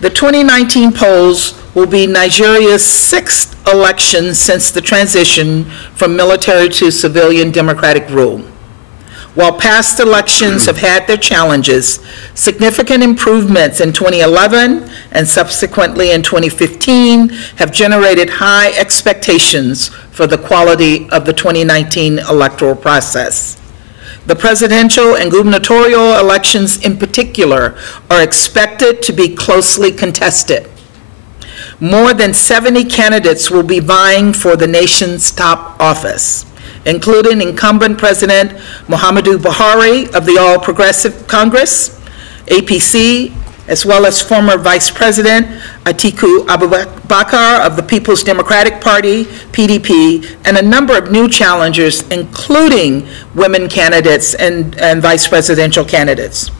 The 2019 polls will be Nigeria's 6th election since the transition from military to civilian democratic rule. While past elections have had their challenges, significant improvements in 2011 and subsequently in 2015 have generated high expectations for the quality of the 2019 electoral process. The presidential and gubernatorial elections in particular are expected to be closely contested. More than 70 candidates will be vying for the nation's top office, including incumbent President Muhammadu Buhari of the All Progressive Congress, APC, as well as former Vice President Atiku Abubakar of the People's Democratic Party, PDP, and a number of new challengers, including women candidates and vice presidential candidates.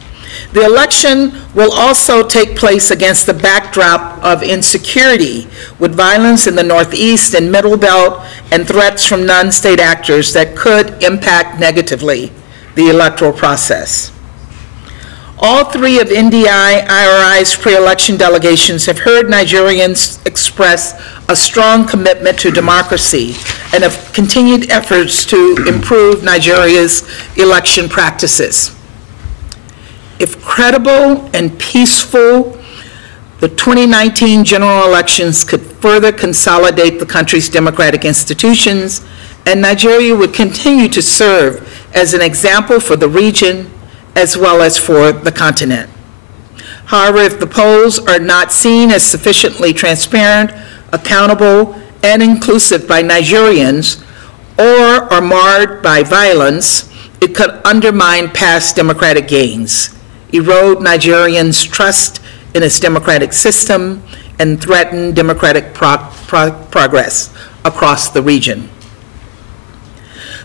The election will also take place against the backdrop of insecurity, with violence in the Northeast and Middle Belt and threats from non-state actors that could impact negatively the electoral process. All three of NDI-IRI's pre-election delegations have heard Nigerians express a strong commitment to democracy and have continued efforts to improve Nigeria's election practices. If credible and peaceful, the 2019 general elections could further consolidate the country's democratic institutions, and Nigeria would continue to serve as an example for the region as well as for the continent. However, if the polls are not seen as sufficiently transparent, accountable, and inclusive by Nigerians, or are marred by violence, it could undermine past democratic gains, erode Nigerians' trust in its democratic system, and threaten democratic progress across the region.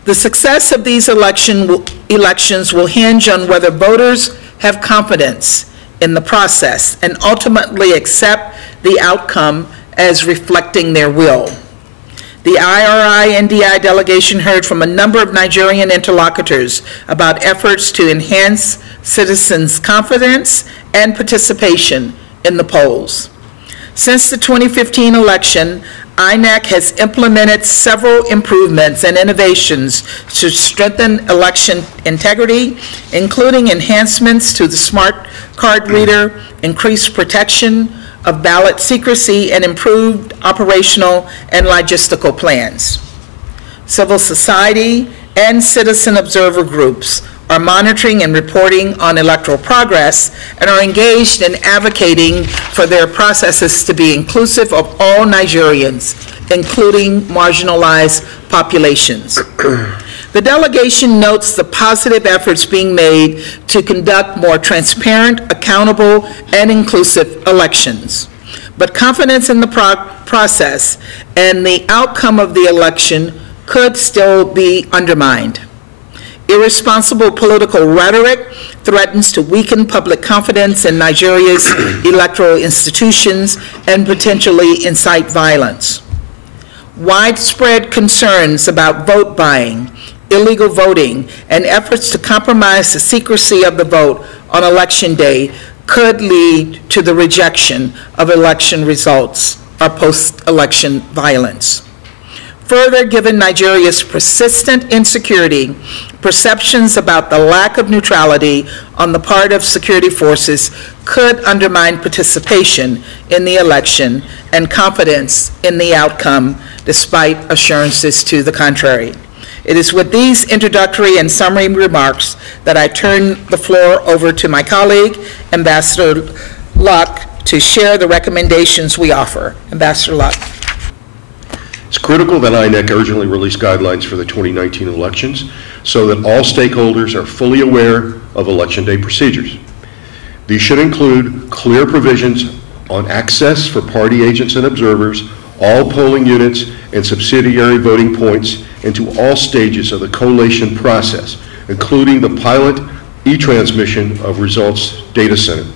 The success of these elections will hinge on whether voters have confidence in the process and ultimately accept the outcome as reflecting their will. The IRI-NDI delegation heard from a number of Nigerian interlocutors about efforts to enhance citizens' confidence and participation in the polls. Since the 2015 election, INEC has implemented several improvements and innovations to strengthen election integrity, including enhancements to the smart card reader, increased protection of ballot secrecy, and improved operational and logistical plans. Civil society and citizen observer groups are monitoring and reporting on electoral progress and are engaged in advocating for their processes to be inclusive of all Nigerians, including marginalized populations. The delegation notes the positive efforts being made to conduct more transparent, accountable, and inclusive elections. But confidence in the process and the outcome of the election could still be undermined. Irresponsible political rhetoric threatens to weaken public confidence in Nigeria's electoral institutions and potentially incite violence. Widespread concerns about vote buying, illegal voting, and efforts to compromise the secrecy of the vote on election day could lead to the rejection of election results or post-election violence. Further, given Nigeria's persistent insecurity, perceptions about the lack of neutrality on the part of security forces could undermine participation in the election and confidence in the outcome, despite assurances to the contrary. It is with these introductory and summary remarks that I turn the floor over to my colleague, Ambassador Luck, to share the recommendations we offer. Ambassador Luck. It's critical that INEC urgently release guidelines for the 2019 elections so that all stakeholders are fully aware of Election Day procedures. These should include clear provisions on access for party agents and observers, all polling units and subsidiary voting points, and to all stages of the collation process, including the pilot e-transmission of results data center,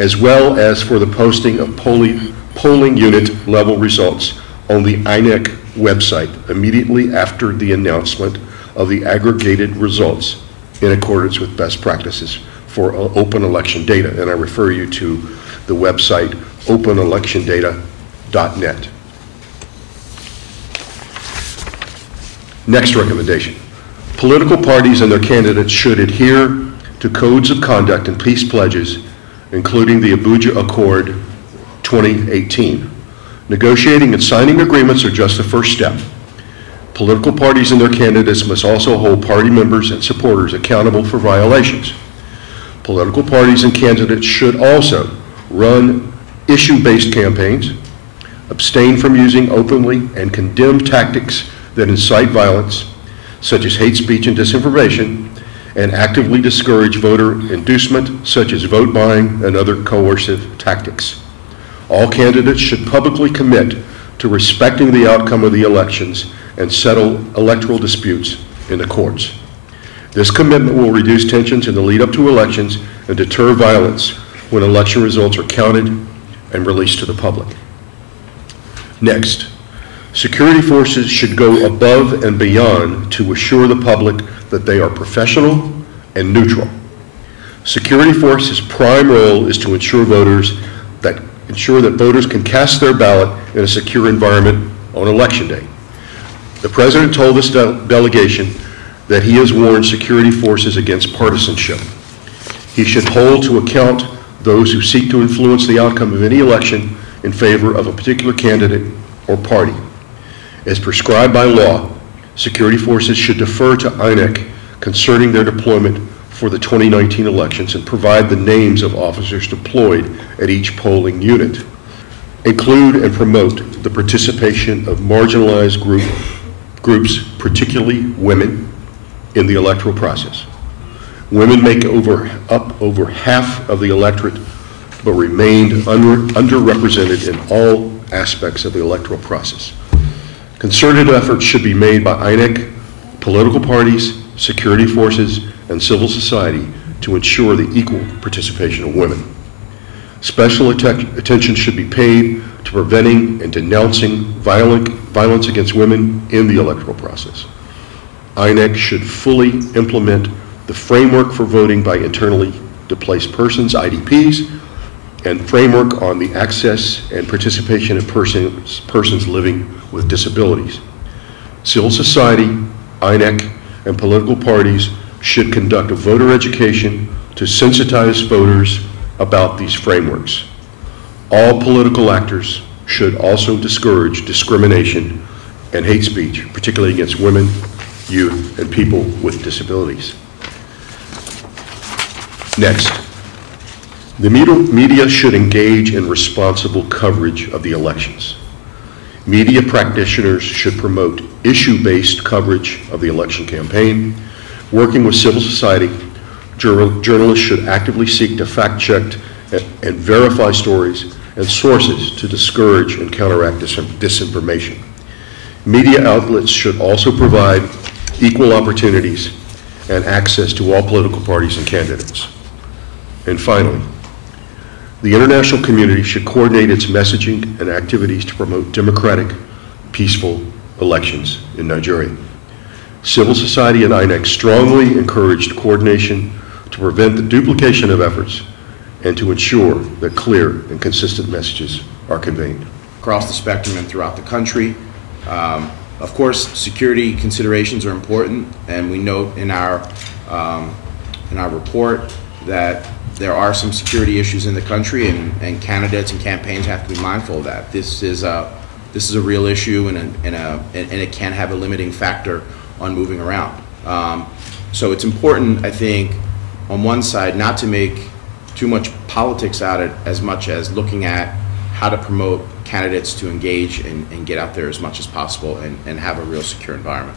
as well as for the posting of polling unit level results on the INEC website immediately after the announcement of the aggregated results in accordance with best practices for open election data. And I refer you to the website openelectiondata.net. Next recommendation. Political parties and their candidates should adhere to codes of conduct and peace pledges, including the Abuja Accord 2018. Negotiating and signing agreements are just the first step. Political parties and their candidates must also hold party members and supporters accountable for violations. Political parties and candidates should also run issue-based campaigns, abstain from using openly and condemn tactics that incite violence, such as hate speech and disinformation, and actively discourage voter inducement, such as vote buying and other coercive tactics. All candidates should publicly commit to respecting the outcome of the elections and settle electoral disputes in the courts. This commitment will reduce tensions in the lead up to elections and deter violence when election results are counted and released to the public. Next, security forces should go above and beyond to assure the public that they are professional and neutral. Security forces' prime role is to ensure that voters can cast their ballot in a secure environment on Election Day. The President told this delegation that he has warned security forces against partisanship. He should hold to account those who seek to influence the outcome of any election in favor of a particular candidate or party. As prescribed by law, security forces should defer to INEC concerning their deployment for the 2019 elections and provide the names of officers deployed at each polling unit. Include and promote the participation of marginalized groups, particularly women, in the electoral process. Women make up over half of the electorate, but remained underrepresented in all aspects of the electoral process. Concerted efforts should be made by INEC, political parties, security forces, and civil society to ensure the equal participation of women. Special attention should be paid to preventing and denouncing violence against women in the electoral process. INEC should fully implement the framework for voting by internally displaced persons, IDPs, and framework on the access and participation of persons living with disabilities. Civil society, INEC, and political parties should conduct a voter education to sensitize voters about these frameworks. All political actors should also discourage discrimination and hate speech, particularly against women, youth, and people with disabilities. Next, the media should engage in responsible coverage of the elections. Media practitioners should promote issue-based coverage of the election campaign. Working with civil society, journalists should actively seek to fact-check and verify stories and sources to discourage and counteract disinformation. Media outlets should also provide equal opportunities and access to all political parties and candidates. And finally, the international community should coordinate its messaging and activities to promote democratic, peaceful elections in Nigeria. Civil society and INEC strongly encouraged coordination to prevent the duplication of efforts and to ensure that clear and consistent messages are conveyed. Across the spectrum and throughout the country. Of course, security considerations are important, and we note in our report that there are some security issues in the country, and candidates and campaigns have to be mindful of that. This is a real issue, and it can have a limiting factor on moving around. So it's important, I think, on one side, not to make too much politics out of it, as much as looking at how to promote candidates to engage and get out there as much as possible and have a real secure environment.